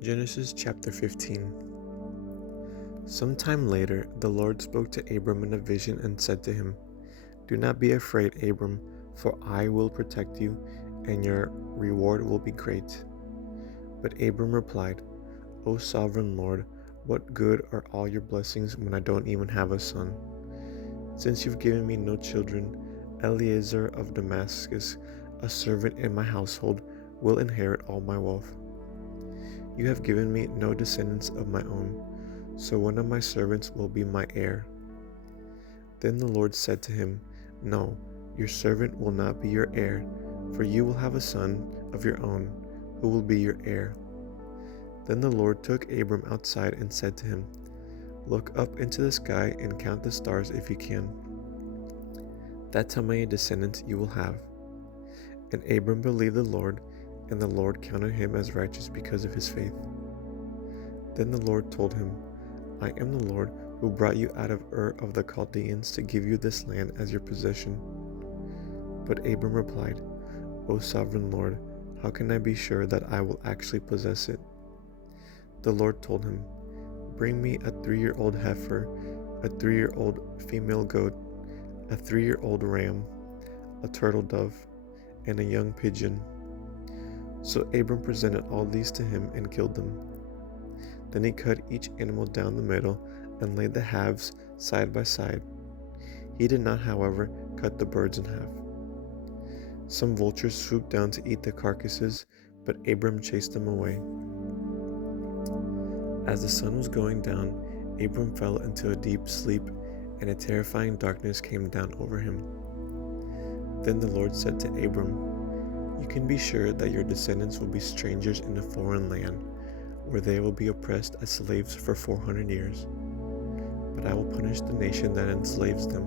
Genesis chapter 15. Sometime later, the Lord spoke to Abram in a vision and said to him, "Do not be afraid, Abram, for I will protect you, and your reward will be great." But Abram replied, "O sovereign Lord, what good are all your blessings when I don't even have a son? Since you've given me no children, Eliezer of Damascus, a servant in my household, will inherit all my wealth. You have given me no descendants of my own, so one of my servants will be my heir." Then the Lord said to him, "No, your servant will not be your heir, for you will have a son of your own, who will be your heir." Then the Lord took Abram outside and said to him, "Look up into the sky and count the stars if you can. That's how many descendants you will have." And Abram believed the Lord, and the Lord counted him as righteous because of his faith. Then the Lord told him, "I am the Lord who brought you out of Ur of the Chaldeans to give you this land as your possession." But Abram replied, "O sovereign Lord, how can I be sure that I will actually possess it?" The Lord told him, "Bring me a 3-year-old heifer, a 3-year-old female goat, a 3-year-old ram, a turtle dove, and a young pigeon." So Abram presented all these to him and killed them. Then he cut each animal down the middle and laid the halves side by side. He did not, however, cut the birds in half. Some vultures swooped down to eat the carcasses, but Abram chased them away. As the sun was going down, Abram fell into a deep sleep, and a terrifying darkness came down over him. Then the Lord said to Abram, "You can be sure that your descendants will be strangers in a foreign land, where they will be oppressed as slaves for 400 years. But I will punish the nation that enslaves them,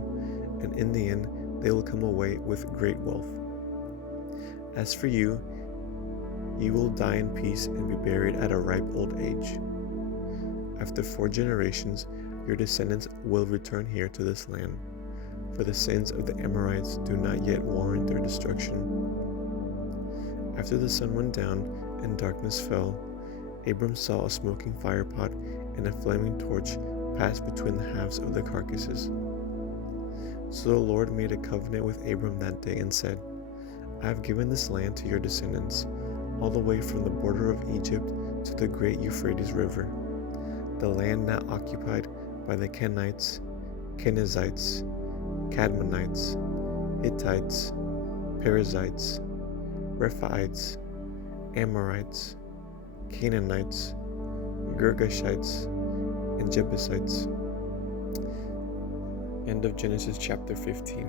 and in the end they will come away with great wealth. As for you, you will die in peace and be buried at a ripe old age. After 4 generations, your descendants will return here to this land, for the sins of the Amorites do not yet warrant their destruction." After the sun went down and darkness fell, Abram saw a smoking firepot and a flaming torch pass between the halves of the carcasses. So the Lord made a covenant with Abram that day and said, "I have given this land to your descendants, all the way from the border of Egypt to the great Euphrates River, the land now occupied by the Kenites, Kenizzites, Cadmonites, Hittites, Perizzites, Rephaites, Amorites, Canaanites, Girgashites, and Jebusites." End of Genesis chapter 15.